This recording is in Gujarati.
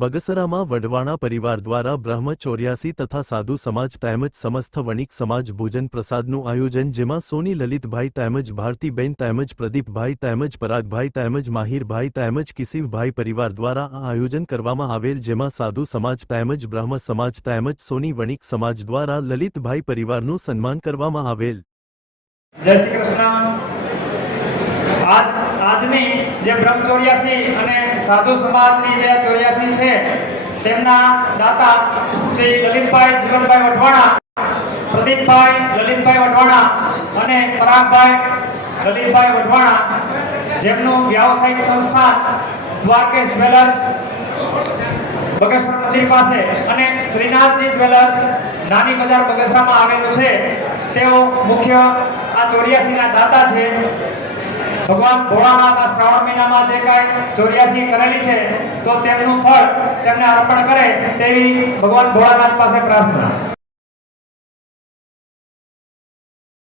બગસરામાં વઢવાણા પરિવાર દ્વારા બ્રહ્મ 84 તથા સાધુ સમાજ તેમજ સમસ્ત વણિક સમાજ ભોજન પ્રસાદનું આયોજન, જેમાં સોની લલિતભાઈ તેમજ ભારતીબેન તેમજ પ્રદીપભાઈ તેમજ પરાગભાઈ તેમજ માહિરભાઈ તેમજ કિસીવભાઈ પરિવાર દ્વારા આ આયોજન કરવામાં આવેલ, જેમાં સાધુ સમાજ તેમજ બ્રહ્મ સમાજ તેમજ સોની વણિક સમાજ દ્વારા લલિતભાઈ પરિવારનું સન્માન કરવામાં આવેલ। જય શ્રી કૃષ્ણ। આજની જે બ્રહ્મ 84 અને સાધુ સમાજની જે 84 છે તેમના દાતા શ્રી લલિતભાઈ જીવનભાઈ વઢવાણા, પ્રદીપભાઈ લલિતભાઈ વઢવાણા અને પરાગભાઈ લલિતભાઈ વઢવાણા, જેમનું વ્યાવસાયિક સંસ્થાન દ્વારકેશ જ્વેલર્સ બગસરા મંદિર પાસે અને શ્રીનાથજી જ્વેલર્સ નાની બજાર બગસરામાં આવેલું છે, તેઓ મુખ્ય આ 84 ના દાતા છે। ભગવાન ભોળાનાથ આ શ્રાવણ મહિનામાં જે કાંઈ 84 કરેલી છે તો તેમનું ફળ તેમને અર્પણ કરે તેવી ભગવાન ભોળાનાથ પાસે પ્રાર્થના।